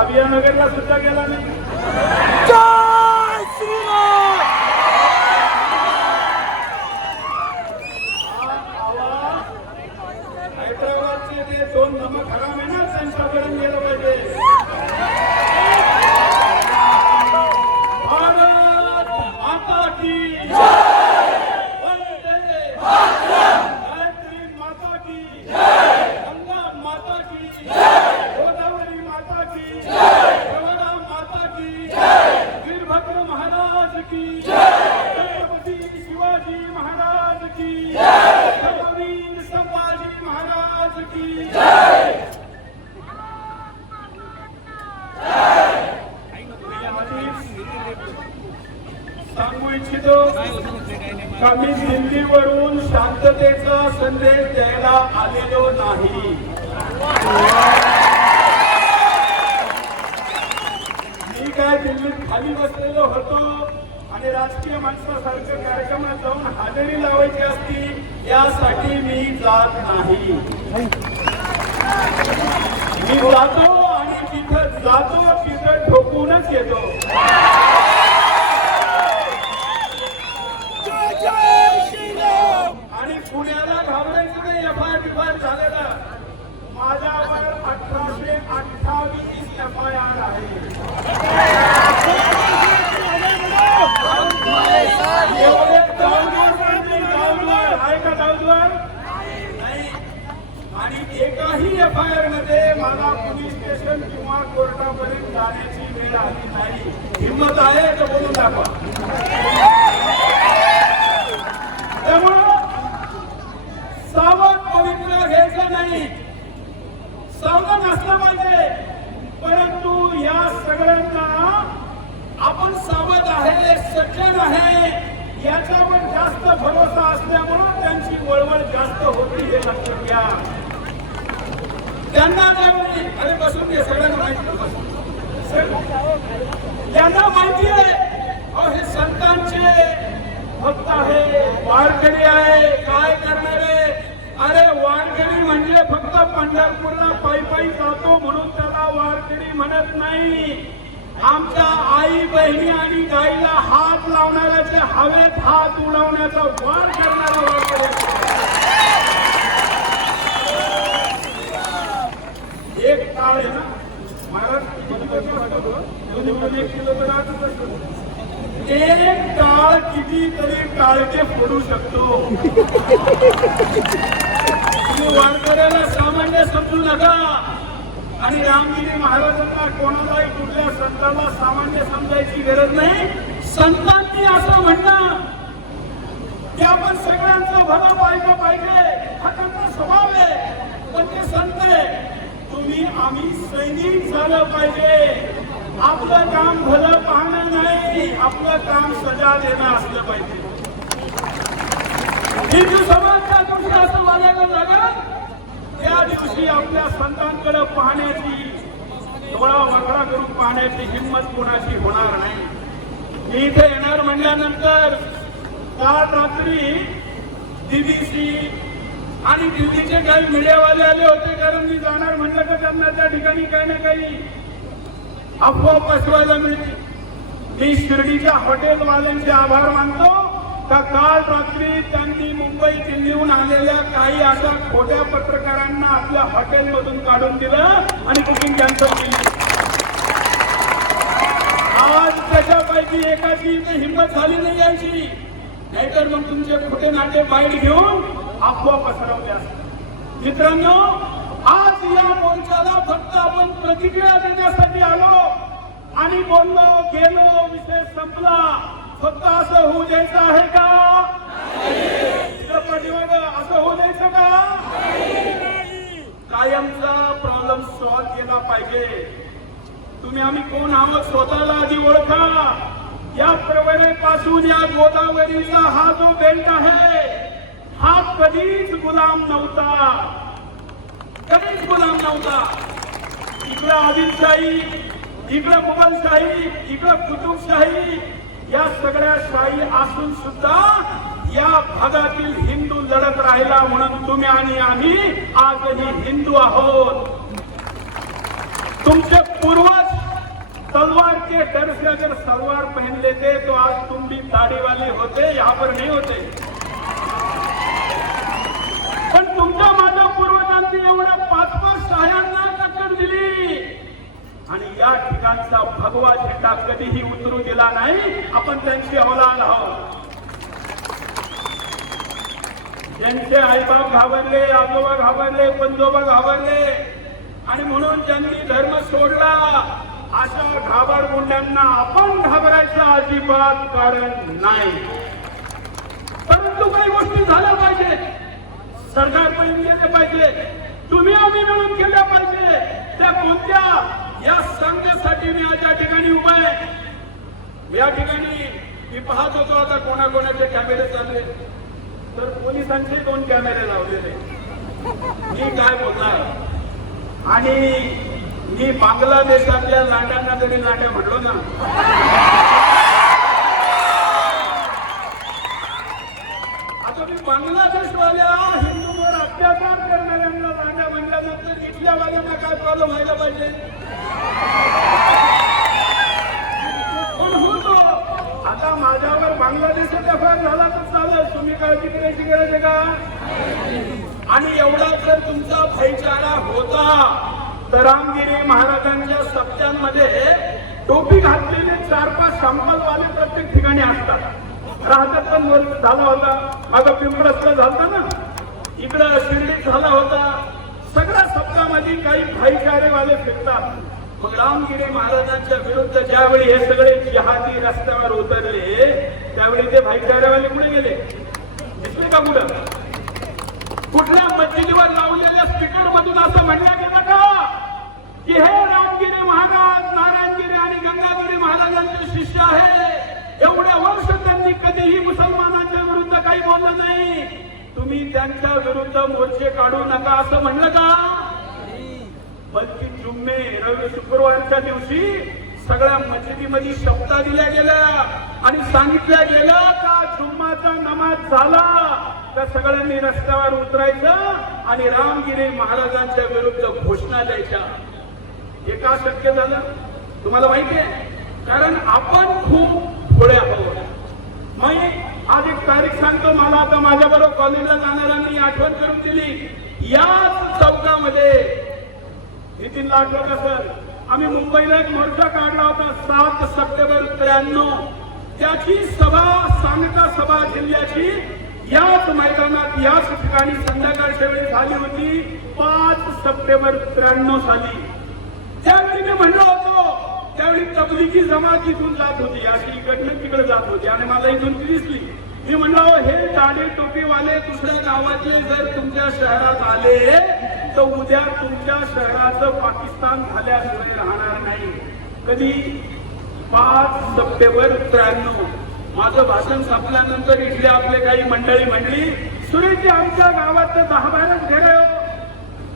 अभियानगरला सुद्धा गेला नाही. हैदराबादचे ते दोन नमक हराम आहे ना त्यांच्याकडे गेलं पाहिजे. भारत माता की वंदे गायत्री माता की गंगा माता की गोदावरी माता की यमुना माता की वीरभद्र महाराज की छत्रपती शिवाजी महाराज की छत्रवीर संभाजी महाराज की सांगू इच्छितो का दिल्लीवरून शांततेचा संदेश द्यायला आलेलो नाही मी काय दिल्लीत खाली बसलेलो होतो आणि राजकीय माणसासारख्या कार्यक्रमात जाऊन हजेरी लावायची असती यासाठी मी जात नाही. मी जातो आणि तिथं जातो तिथं ठोकूनच येतो जय जय श्रीराम आणि पुण्याला घाबरायचं नाही एफ आय आर झालेला माझ्यावर अठराशे अठ्ठावीस एफ आय आर आहे एवढे डाऊनलोड म्हणजे डाऊनलोड आहे का डाऊनलोड नाही आणि एकाही एफ आय आरमध्ये मला पोलीस स्टेशन किंवा कोर्टापर्यंत जाण्याची वेळ आली नाही. हिंमत आहे तर बोलून दाखवा. त्यामुळं सावध पवित्र घ्यायचं नाही. सावधान असलं पाहिजे. परंतु या सगळ्यांना आपण सावध आहे सज्जन आहे याच्यावर जास्त भरोसा असल्यामुळं त्यांची वळवळ जास्त होती हे लक्षात घ्या. त्यांना त्यावेळी अरे बसून घे सगळ्यांना माहिती बसून. सग- त्यांना माहिती आहे अहो हे संतांचे भक्त आहे वारकरी आहे काय करणारे? अरे वारकरी म्हणजे फक्त पंढरपूरला पायी पायी जातो म्हणून त्याला वारकरी म्हणत नाही. आमच्या आई बहिणी आणि गाईला हात लावणाऱ्याचे हवेत हात उडवण्याचा वार करणारा वारकरी एक काळ आहे ना एक काळ कितीतरी काळचे फोडू शकतो. वारकऱ्याला सामान्य समजू नका. आणि रामगिरी महाराजांना कोणालाही कुठल्या संतांना सामान्य समजायची गरज नाही. संतांनी असं म्हणणं की आपण सगळ्यांचं भलं पाहिलं पाहिजे हा त्यांचा स्वभाव आहे पण ते संत आहे तुम्ही आम्ही सैनिक झालं पाहिजे. आपलं काम भलं पाहणं नाही आपलं काम सजा देणं असलं पाहिजे. हिंदू समाजच्या दृष्टी असं मानायला जागा त्या दिवशी आपल्या संतांकडे पाहण्याची डोळा वाकडा करून पाहण्याची हिंमत कोणाची होणार नाही. मी इथे येणार म्हणल्यानंतर काल रात्री डीबीसी आणि दिल्लीचे काही मीडियावाले आले होते कारण मी जाणार म्हणलं का त्यांना त्या ठिकाणी काही ना काही अफवा पसरवायला मिळते मी शिर्डीच्या हॉटेलवाल्यांचे आभार मानतो. का काल रात्री त्यांनी मुंबई दिल्लीहून आलेल्या काही अशा खोट्या पत्रकारांना आपल्या हॉटेलमधून काढून दिलं आणि बुकिंग कॅन्सल केली. आज त्याच्यापैकी एकाची हिंमत झाली नाही यायची नाहीतर मग तुमचे खोटे नाटे बाईट घेऊन अफवा पसरवल्या हो मित्रांनो आज या मोर्चाला फक्त आपण प्रतिक्रिया देण्यासाठी आलो आणि बोललो गेलो विषय संपला. फक्त असं होऊ द्यायचं आहे का? असं होऊ द्यायचं का? कायमचा प्रॉब्लेम सॉल्व्ह केला पाहिजे. तुम्ही आम्ही कोण आहोत स्वतःला आधी ओळखा. या प्रवणेपासून या गोदावरीचा हा जो बेल्ट आहे कधीच गुलाम नव्हता. कधीच गुलाम नव्हता. इकडं आदिलशाही इकडं मुघलशाही इकडं कुतुबशाही या सगळ्या शाही असून सुद्धा या भागातील हिंदू लढत राहिला म्हणून तुम्ही आणि आम्ही आजही हिंदू आहोत. तुमचे पूर्वज तलवार के डर से अगर सलवार पहन लेते तो आज तुम भी दाढ़ी वाले होते यहाँ पर नहीं होते. आणि भगवा झेंडा कधीही उतरू दिला नाही. आपण त्यांची अवलाद आहोत. ज्यांचे आईबाप घाबरले आजोबा घाबरले पंजोबा घाबरले. आणि म्हणून ज्यांनी धर्म सोडला अशा घाबर गुंड्यांना आपण घाबरायचं अजिबात कारण नाही. परंतु काही गोष्टी झाल्या पाहिजे सरकार पण केले पाहिजे तुम्ही आम्ही मिळून केल्या पाहिजे त्या कोणत्या या संघासाठी मी आज या ठिकाणी उभा आहे. या ठिकाणी मी पाहत होतो आता कोणाकोणाचे कॅमेरे चालले. तर पोलिसांचे दोन कॅमेरे लावलेले. मी काय बोलणार? आणि मी बांगलादेशातल्या लांड्यांना जरी लांड्या म्हणलो ना आता मी बांगलादेशवाल्या हिंदूंवर अत्याचार करणाऱ्यांना लांड्या म्हणल्यानंतर इथल्या वाल्यांना काय प्रॉब्लेम व्हायला पाहिजे पण होतो आता माझ्यावर बांगलादेशात एफ झाला तर चालत तुम्ही काळजी करायची गरज आहे का आणि एवढा जर तुमचा भाईचारा होता तर रामगिरी महाराजांच्या सप्त्यांमध्ये टोपी घातलेले चार पाच संपलवाले प्रत्येक ठिकाणी असतात. राहतात पण झाला होता. माझा पिंपळसला झालं ना? इकडं शिर्डीत झाला होता. सगळ्या सप्तामध्ये काही भाईचारेवाले फिरतात. मग रामगिरी महाराजांच्या विरुद्ध ज्यावेळी हे सगळे जहादी रस्त्यावर उतरले त्यावेळी ते भाईचारावाले कुठे गेले? दिसले का कुठं? कुठल्या मस्जिदीवर लावलेल्या स्पीकर मधून असं म्हणण्यात गेलं का? की हे रामगिरी महाराज नारायणगिरी आणि गंगागिरी महाराजांचे शिष्य आहे. एवढे वर्ष त्यांनी कधीही मुसलमानांच्या विरुद्ध काही बोललं नाही. तुम्ही त्यांच्या विरुद्ध मोर्चे काढू नका असं म्हणलं का? बल्कि रवी शुक्रवारच्या दिवशी सगळ्या मस्जिदीमध्ये शब्दा दिल्या गेल्या आणि सांगितल्या गेल्या का जुम्माचा नमाज झाला? तर सगळ्यांनी रस्त्यावर उतरायचं आणि रामगिरी महाराजांच्या विरुद्ध घोषणा द्यायच्या. हे का शक्य झालं. तुम्हाला माहिती आहे? कारण आपण खूप थोडे आहोत. मी आज एक तारीख सांगतो. मला आता माझ्याबरोबर कॉलेजला जाणाऱ्यांनी आठवण करून दिली. याच चौकामध्ये नितीन आठवत सर आम्ही मुंबईला एक मोर्चा काढला होता सात सप्टेंबर त्र्याण्णव. त्याची सभा सांगता सभा जिल्ह्याची याच मैदानात याच ठिकाणी संध्याकाळच्या वेळी झाली होती. पाच सप्टेंबर त्र्याण्णव साली. त्यावेळी मी म्हणलो होतो त्यावेळी तबलिकी जमात इथून जात होती अशी इकडनं तिकडे जात होती आणि मला इथून ती दिसली. मी म्हणलो हे दाढी टोपीवाले दुसऱ्या गावातले जर तुमच्या शहरात आले तर उद्या तुमच्या शहराचं पाकिस्तान झाल्याशिवाय राहणार नाही. कधी? पाच सप्टेंबर त्र्याण्णव. माझं भाषण संपल्यानंतर इथले आपले काही मंडळी म्हणली सुरेशजी आमच्या गावात तर दहा बाराच घर.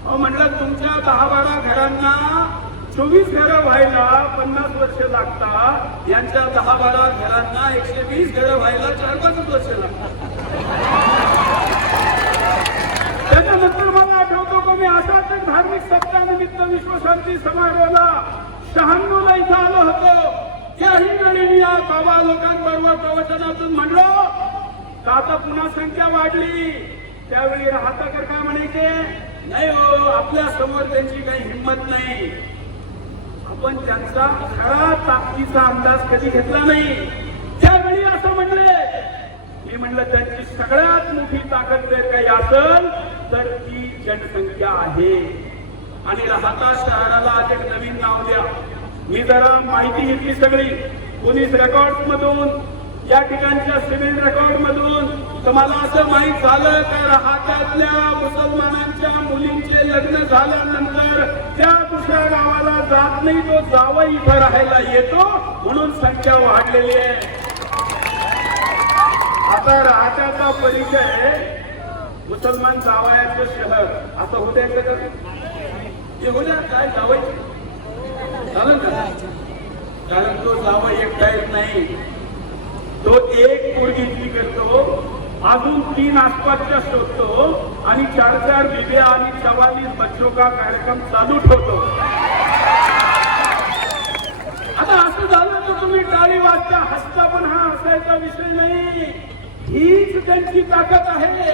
म्हणलं म्हटलं तुमच्या दहा बारा घरांना चोवीस घरं व्हायला पन्नास वर्ष लागतात. यांच्या दहा बारा घरांना एकशे वीस घरं व्हायला चार पाच वर्ष लागतात. त्याच्यानंतर मला आठवतो की मी असाच एक धार्मिक सप्ताहानिमित्त विश्वशांती समारोहाला शहाण्णवला इथं आलो होतो. त्याही वेळी मी या बाबा लोकांबरोबर प्रवचनातून म्हणलो का आता पुन्हा संख्या वाढली? त्यावेळी राहताकर काय म्हणायचे? नाही हो आपल्यासमोर त्यांची काही हिंमत नाही. पण त्यांचा खरा ताकदीचा अंदाज कधी घेतला नाही. त्यावेळी असं म्हणले मी म्हणलं त्यांची सगळ्यात मोठी ताकद जर काही असेल तर ती जनसंख्या आहे. आणि राहता शहराला एक नवीन नाव द्या. मी जरा माहिती घेतली सगळी. पोलीस रेकॉर्ड मधून या ठिकाणच्या सिव्हिल रेकॉर्ड मधून तुम्हाला असं माहीत झालं का राहत्यातल्या मुसलमानांच्या मुलींचे लग्न झाल्यानंतर त्या दुसऱ्या गावाला जात नाही तो जावा इथं राहायला येतो म्हणून संख्या वाढलेली आहे. आता राहत्याचा परिचय मुसलमान जावयाचं शहर. असं होत आहे का हे होत्या काय जावयाचं चालेल का कारण तो जावा एकटा येत नाही. तो एक पोरगी करतो. अजून तीन आसपासच्या शोधतो आणि चार चार बिब्या आणि चव्वालीस बच्चों का कार्यक्रम चालू ठेवतो. आता असं झालं तर तुम्ही टाळी कोणाच्या हस्तापण हा असायचा विषय नाही. हीच त्यांची ताकद आहे.